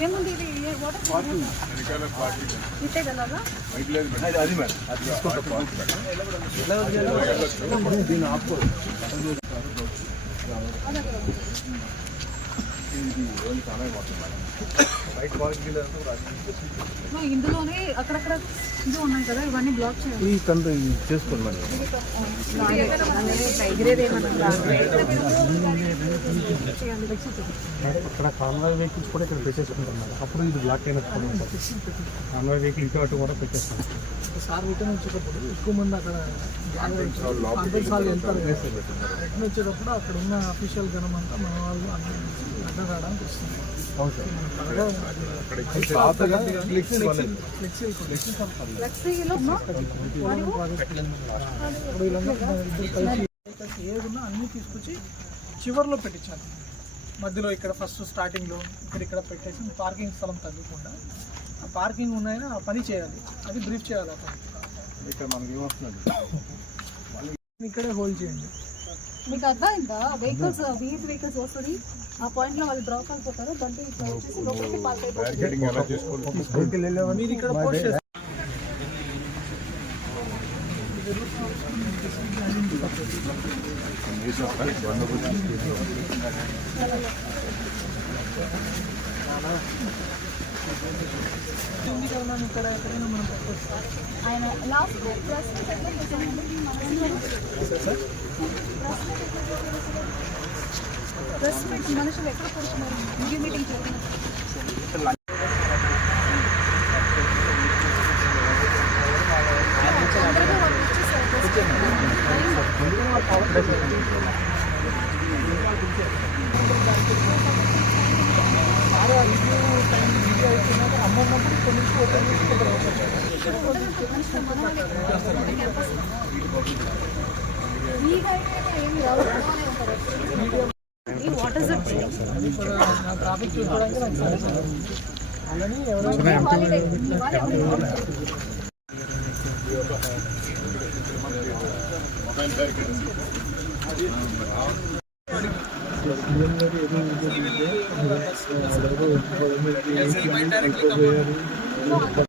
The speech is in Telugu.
ఏముంది ఇది? ఏ వాటర్ ఇట్టే అది మేడం అది ఇందులోనే అక్కడక్కడ ఇది ఉన్నాయి కదా ఇవన్నీ బ్లాక్ చేయాలి. ఈ కంత చేసుకోండి మేడం అక్కడ కాన్వాయ్ వెహికల్స్ కూడా ఇక్కడ పెట్టేసుకుంటాం మేడం అప్పుడు ఇది బ్లాక్ అయినట్టు కాన్వాయ్ వెహికల్ ఇటు అటు కూడా పెట్టేస్తాం. సార్ రిటర్న్ వచ్చేటప్పుడు ఎక్కువ మంది అక్కడ కాన్ఫరెన్స్ హాల్ వెళ్తారు రిటర్న్ వచ్చేటప్పుడు అక్కడ ఉన్న అఫీషియల్ జనం అంతా మన వాళ్ళు అడ్డం రావడానికి వస్తుంది. ఏదున్నా అన్నీ తీసుకొచ్చి చివర్లో పెట్టించాలి. మధ్యలో ఇక్కడ ఫస్ట్ స్టార్టింగ్లో ఇక్కడ ఇక్కడ పెట్టేసి పార్కింగ్ స్థలం తగ్గకుండా పార్కింగ్ ఉన్నాయని ఆ పని చేయాలి. అది బ్రీఫ్ చేయాలి ఇక్కడ మనకి ఏమొస్తుంది ఇక్కడే హోల్డ్ చేయండి. మీకు అర్థమైందా? వెహికల్స్ వీహెచ్ వెహికల్స్ వస్తుంది. ఆ పాయింట్లో వాళ్ళు డ్రాప్ అయిపోతారు బండి ఇట్లా వచ్చేసి లోపలికి పార్క్ అయిపోతుంది. మీరు ఇక్కడ పోస్ట్ చేస్తారు ఇక్కడ ఎక్కడైనా మనం పెట్టొచ్చు ఆయన లాస్ట్ ప్రెస్ మీట్ మనుషులు ఎక్కడ కూర్చున్నారు మీటింగ్ జరిగినప్పుడు ట్రాఫిక్ చూసుకోవడానికి నాకు సరిపోదు. అలాని ఎవరైనా హాలిడే मोबाइल